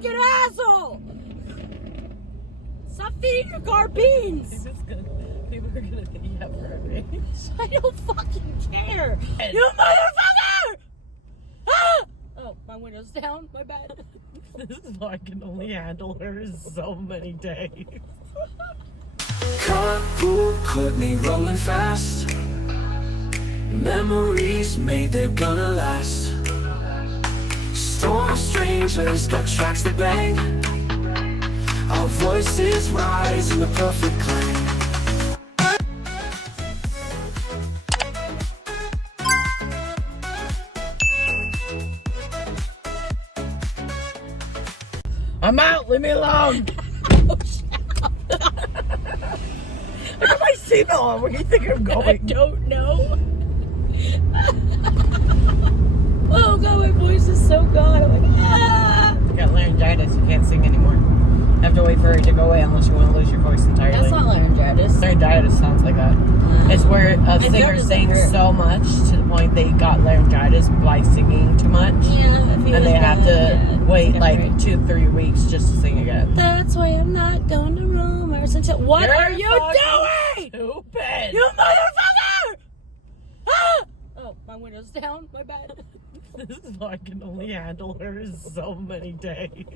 fucking asshole! Stop feeding your car beans! People are gonna think you have road rage. I don't fucking care! You motherfucker! Ah! Oh, my window's down. My bad. This is why I can only handle her so many days. CarpoolCourtney rolling fast. Memories made, they're gonna last. Storm strangers got tracks that bang. Our voices rise in the perfect clang. I'm out, leave me alone. I got my seatbelt on. Where do you think I'm going? I don't know. Oh god, my voice is so gone. I'm like, ah! You got laryngitis. You can't sing anymore. You have to wait for it to go away unless you want to lose your voice entirely. That's not laryngitis. Laryngitis sounds like that. It's where a singer sings so much to the point they got laryngitis by singing too much. Yeah, I feel And they like have that. to wait like 2-3 weeks just to sing again. That's why I'm not going to rumors until. What You're are you fucking doing? Stupid. You motherfucker! Ah! Oh, my window's down. My bad. This is why I can only handle her so many days.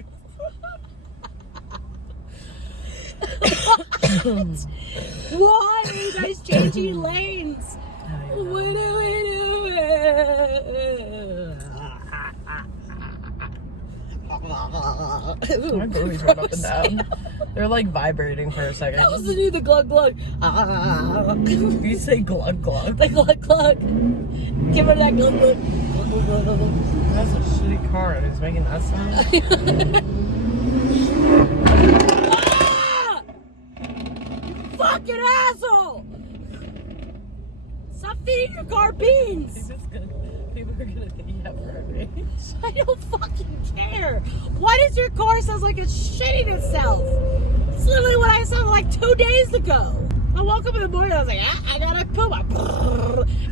Why are you guys changing lanes? What do we do? My boobies went up and down. They're like vibrating for a second. That was to do the glug glug. You say glug glug. The glug glug. Give her that glug glug. That's a shitty car and it's making that sound. Ah! You fucking asshole! Stop feeding your car beans! People are gonna think you have road rage. I don't fucking care. Why does your car sound like it's shitting itself? It's literally what I sounded like 2 days ago. I woke up in the morning, I was like, I gotta poop.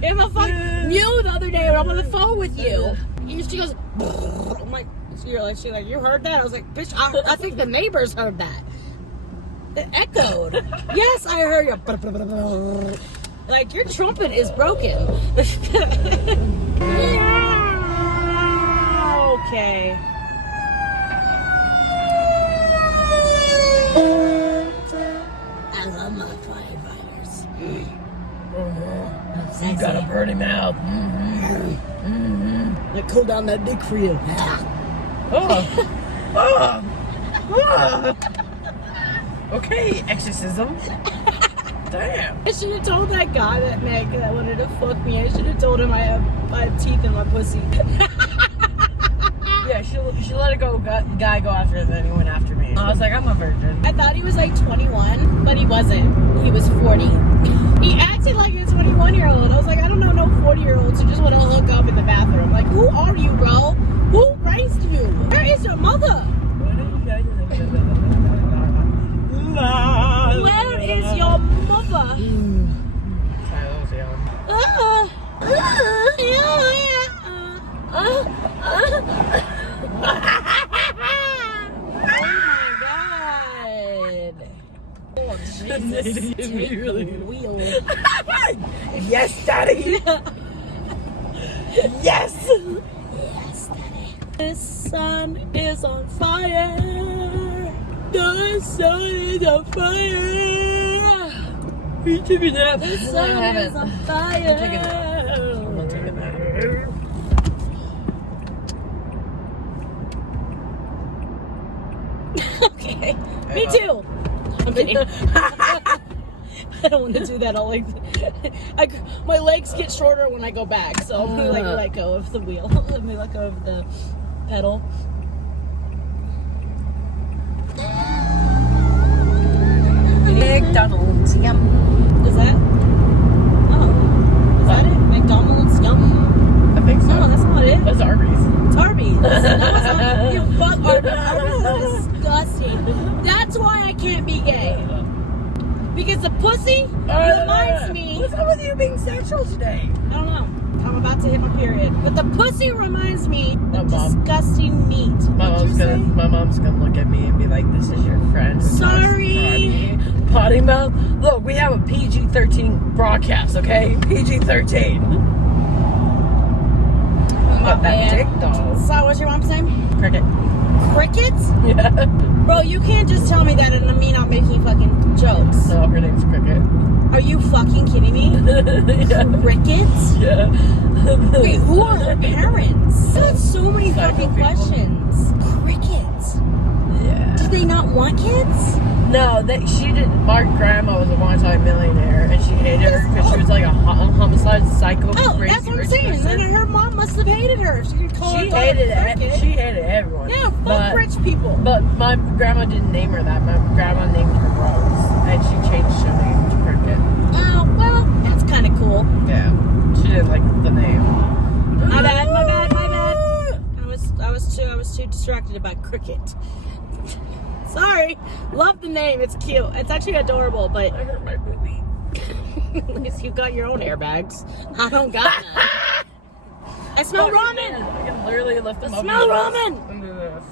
And my fucking mute the other day when I'm on the phone with you. And she goes, I'm like, she's like, you heard that? I was like, bitch, I think the neighbors heard that. It echoed. Yes, I heard you. Like, your trumpet is broken. Okay. I love my firefighters. You got a pretty mouth. I cool down that dick for you. Okay, exorcism. Damn. I should have told that guy that wanted to fuck me. I should have told him I have teeth in my pussy. Yeah, she let it go. Guy go after her, then he went after me. I was like, I'm a virgin. I thought he was like 21, but he wasn't. He was 40. He acted like a 21-year-old. I was like, I don't know no 40-year-olds who just want to hook up in the bathroom. Like, who are you, bro? Who raised you? Where is your mother? Where is your mother? Wheel. Yes, Daddy. Yes. Yes, Daddy. The sun is on fire. The sun is on fire. You took a nap. The sun is on fire. I'm gonna take a nap. Okay. Me too. I'm kidding. I don't want to do that. I'll like, my legs get shorter when I go back, so I'm gonna let go of the wheel. Let me let go of the pedal. McDonald's, yum. Is that? Oh, is that it? McDonald's, yum. I think so. No, that's not it. That's Arby's. It's Arby's. No, you fuck Arby's. Arby's is disgusting. That's why I can't be gay. Because the pussy reminds me. What's up with you being sexual today? I don't know. I'm about to hit my period. But the pussy reminds me of Mom. disgusting meat. My mom's gonna look at me and be like, "This is your friend." Sorry. Potty mouth. Look, we have a PG-13 broadcast, okay? PG-13. But that dick though. So, what's your mom's name? Cricket. Crickets? Yeah. Bro, you can't just tell me that and me not making fucking jokes. So her name's Cricket. Are you fucking kidding me? Yeah. Crickets? Yeah. Wait, who are her parents? That's so many fucking people. questions. Crickets? Yeah. Do they not want kids? No, she did. My grandma was a multi-millionaire, and she hated her because she was like a homicide psycho. Oh, that's what I'm saying. Then her mom must have hated her. She could call her hated cricket. it. She hated everyone. Yeah, fuck rich people. But my grandma didn't name her that. My grandma named her Rose, and she changed her name to Cricket. Oh, well, that's kind of cool. Yeah, she didn't like the name. My bad. I was too distracted about cricket. Sorry. Love the name. It's cute. It's actually adorable, but I hurt my booty. at least you got your own airbags. I don't got none. I smell ramen. I can literally lift them up. Smell ramen. And do this.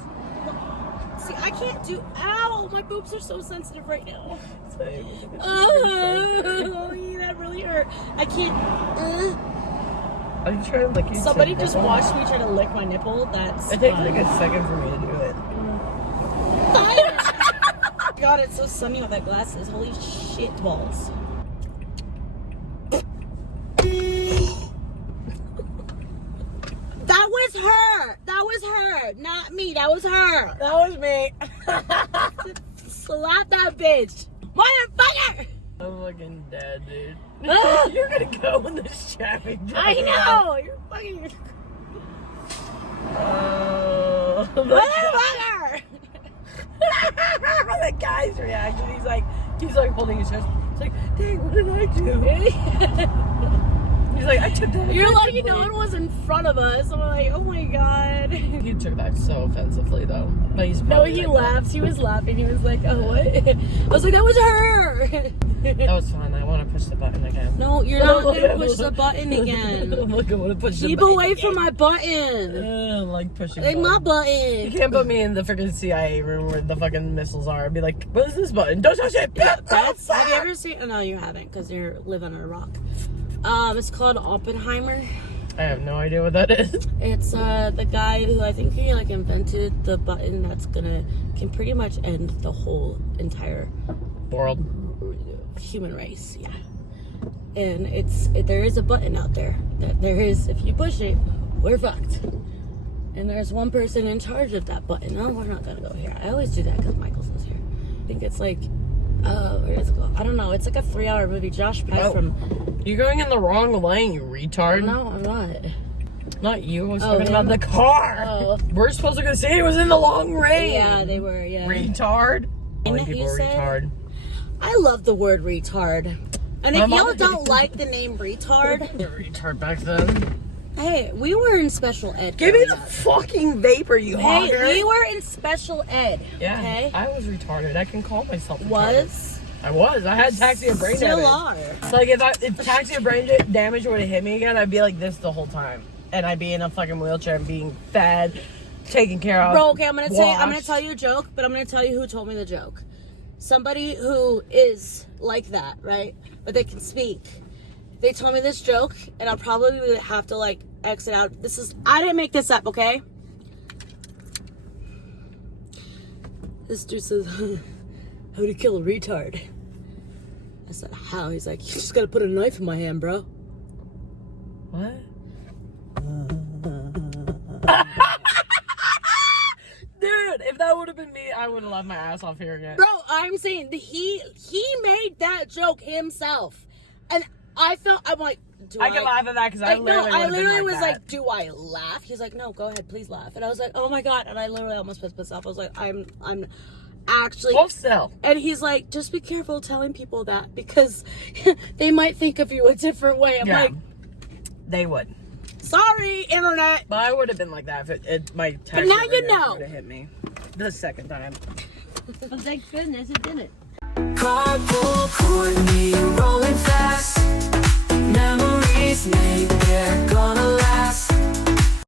See, I can't do. Ow! My boobs are so sensitive right now. Same. Oh, that really hurt. I can't. Are you trying to lick your Somebody nipple? just watched me try to lick my nipple. That's. It takes like a second for me to do it. God, it's so sunny with that glasses. Holy shit balls. That was her. That was her. Not me. That was her. That was me. Slap that bitch. Motherfucker! I'm fucking dead, dude. Ah! You're gonna go in this traffic jam. I know. You're fucking. Motherfucker! The guy's reaction, he's like holding his chest. He's like, dang, what did I do? He's like, I took that. You're lucky no one was in front of us. I'm like, oh my god. He took that so offensively though. But he's No, he laughs. He was laughing. He was like, oh, what? I was like, that was her. That was fun. I want to push the button again. No, you're not going to push the button again. Look, I want to push the Keep button. away from my button. I like pushing Like buttons. my button. You can't put me in the freaking CIA room where the fucking missiles are and be like, what is this button? Don't touch it! Yeah, have you ever seen? Oh, no, you haven't, because you're living on a rock. It's called Oppenheimer. I have no idea what that is. It's the guy who I think he like invented the button that's can pretty much end the whole entire World. human race. Yeah, and there is a button out there that there is. If you push it, we're fucked. And there's one person in charge of that button. No, we're not gonna go here. I always do that because Michaelson's here. I think it's like, where does it go? I don't know. It's like a 3-hour movie. Josh Peck from. You're going in the wrong lane, you retard. No, I'm not. Not you. I was Oh, talking about the car. Oh. We're supposed to go see it was in the long range. Yeah, they were. Yeah. Retard. Calling You people said? retard. I love the word retard. And My if y'all mom- don't like the name retard, You're a retard back then. hey, we were in special ed. Give me the growing up. fucking vapor, you hogger. Hey, we were in special ed. Yeah, Okay. I was retarded. I can call myself retarded. Was. I was. I had taxi brain Still damage. are. So like if taxi brain damage would have hit me again, I'd be like this the whole time, and I'd be in a fucking wheelchair and being fed, taken care of. Bro, okay, I'm gonna washed. tell you a joke, but I'm gonna tell you who told me the joke. Somebody who is like that, right? But they can speak. They told me this joke, and I'll probably have to like exit out. I didn't make this up, okay? This dude says, how do you kill a retard? I said, how? He's like, you just gotta put a knife in my hand, bro. What? Dude, if that would have been me, I would have laughed my ass off hearing it. Bro, I'm saying he made that joke himself. And I'm like, I can laugh at that because I literally was like like, do I laugh? He's like, no, go ahead, please laugh. And I was like, oh my god. And I literally almost pissed myself. I was like, I'm actually. Hold still. And he's like, just be careful telling people that because they might think of you a different way. I'm like, they would. sorry, internet. But I would have been like that if my taxi But now you brain know. would have hit me the second time. Well, thank goodness it didn't. CarpoolCourtney, rolling fast. Memories made, they're gonna